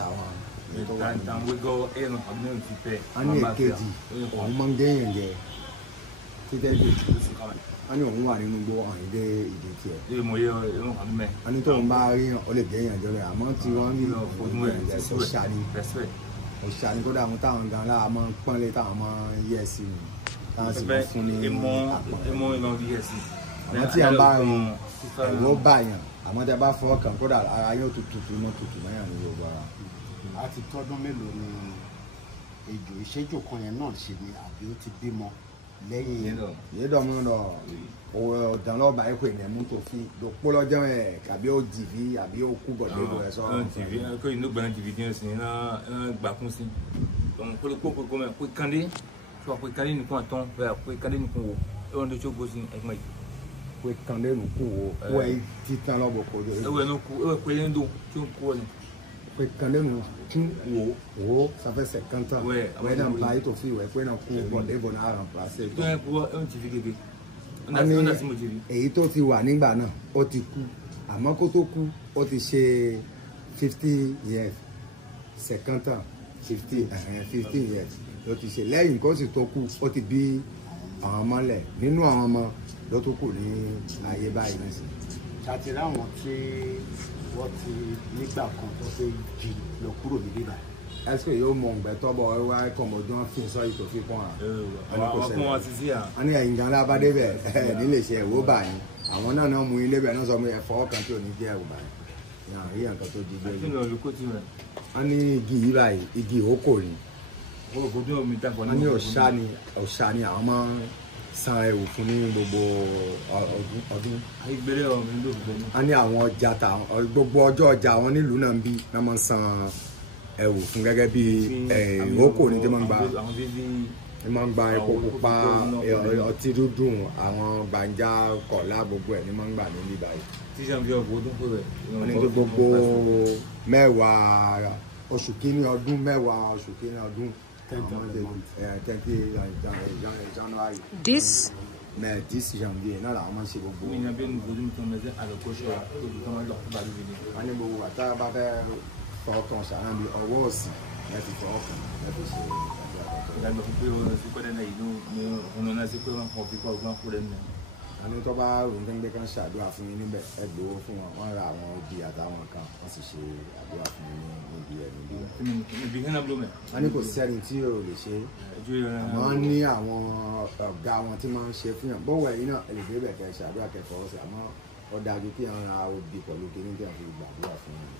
àtàwọn. Tàǹtàǹ wígọ́ ẹ̀rọ ọdún ti pẹ́. A ní èkejì òun máa ń gẹ́yàn jẹ títẹ́ bí a ní òun wà nínú gbó ọ̀hìn dé ìdí tiẹ̀. Ilé mo yẹ ẹ̀rọ ọdún mẹ́. A ní tóun bá rí ọ lè gẹ́yàn jẹ rẹ̀ àmọ́ tí wọ́n ní ọ̀ṣà ni kódà àwọn táwọn gan lára máa ń pọ́nlé táwọn máa ń yẹ̀ sí i táwọn sì máa fún ní àpọ̀. Ìmọ̀ yẹ sí. Àmọ́ tí a bá rí ẹ̀rọ báyàn àmọ́ tí a bá fọwọ́ kàn kódà ara yóò tutù mọ́ tutù mọ́yàn ní gbogbo ara. A ti tọ́dún mélòó ni ejò ìṣẹ́jò kan yẹn náà ṣe ni àbí ó ti bímọ lẹ́yìn. Yédọ̀ mọ́ lọ ọ̀dàn lọ́ba ẹ̀kọ́ ènìyàn mú tó fi dòpó lọ́jọ́ ẹ̀ kàbí ó dìbí àbí ó kú bọ̀dé bọ̀ ẹ̀ sọ́rọ̀. Kó inú gbẹ̀rẹ̀ dìbí díẹ̀ sí iná gbàkún sí. Kó mẹ́ pé kandé sọ pé kandé nìkan àtọ́ bẹ́ẹ̀ pé kandé nìkan wò ẹ̀rọ ní tó gbó sí ẹ̀gbọ́n yìí. Pé kandé nìkan wò kó ẹ̀ títàn lọ́bọ̀ kó dé. Ẹ̀wẹ̀ ní kú ẹ̀wẹ̀ pé ń dùn tí ó ń kú ọ̀nì. Pé kandé nìkan wò ça fait 50 ans. Ouais dans bail to fi ouais pé na kú bọ̀dé bọ̀ na remplacer. Tó ẹ̀ kú ẹ̀ ń ti fi gègé. Èyí tó ti wà nígbà náà ó ti kú àmọ́ kó tó kú ó ti ṣe 50 years 50 ans 15 years ló ti ṣe lẹ́yìn kó sì tó kú ó ti bí àwọn ọmọ lẹ̀ nínú àwọn ọmọ ló tó kù ní ayé báyìí nísìnyí. Ṣàtìrí àwọn tí wọ́n ti nígbà kan tó fẹ́ jí lọ kúrò níbí báyìí. Est-ce que yóò mọ ọgbẹ tọbọ wá kọmọdún fi sọ yìí tó fi kún wa. Wọ́n ní ẹ̀yìn gan lábá débẹ̀ nílé iṣẹ́ ìwó báyìí àwọn náà mú ilé bẹ̀ náà sọ pé ẹ̀fọ́ kan tí ò ní jẹ́ ẹ̀wò báyìí yàn rí nǹkan tó di gbé yìí. Wọ́n ní igi yìí báyìí igi ìhókò ni. Wọ́n ní ọ̀ṣà ni àwọn máa ń san ẹ̀wò fún ní gbogbo ọdún. Wọ́n ní àwọn ọjà gbogbo ọjọ́ ọjà àwọn nílùú náà ń bí náà máa ń san ẹ̀wò fún gẹ́gẹ́ bí ìhókò ní tí wọ́n máa ń gba epo pupa ọtí dúdùn àwọn gbàǹjà kọ̀ọ̀lá gbogbo ẹ̀ ní máa ń gbà ní báyìí. Wọ́n ní gbogbo mẹ́wàá oṣù kínní ọdún 20 January. 10 janvier náà làwọn máa ń ṣe gbogbo. Wọ́n ní gbogbo àtà bá fẹ́ fọkàn ṣàrán bí ọwọ́ òsì láti fọkàn láti ṣe ìdájọ́ pé ó lọ sí pẹ́lẹ́ náà ìlú ní ọ̀nà náà sí pé wọ́n kọ́ fíkọ́ ọgbọ́n kú lẹ́nu. Àní tó bá ròyìn tó ń gbé kan ṣàdúrà fún yín níbẹ̀ ẹ gbowó fún wọn wọ́n ra àwọn obì àtàwọn kan wọ́n sì ṣe àdúrà fún yín níbi ẹ̀ níbí. Ibi hẹ́nà bló mẹ́. Wọ́n ní kò sẹ́ni tí ò lè ṣe àmọ́ ní àwọn ọ̀gá wọn tí máa ń ṣe fún yàn bọ́wọ̀ ẹ̀yìn náà lè débẹ̀ kẹ́ ṣàdúrà kẹfọ́ ọ̀sẹ̀ àmọ́ ó dájú kí àwọn obì pẹ̀lú kí ní tẹ̀ fi gbàdúrà fún yàn.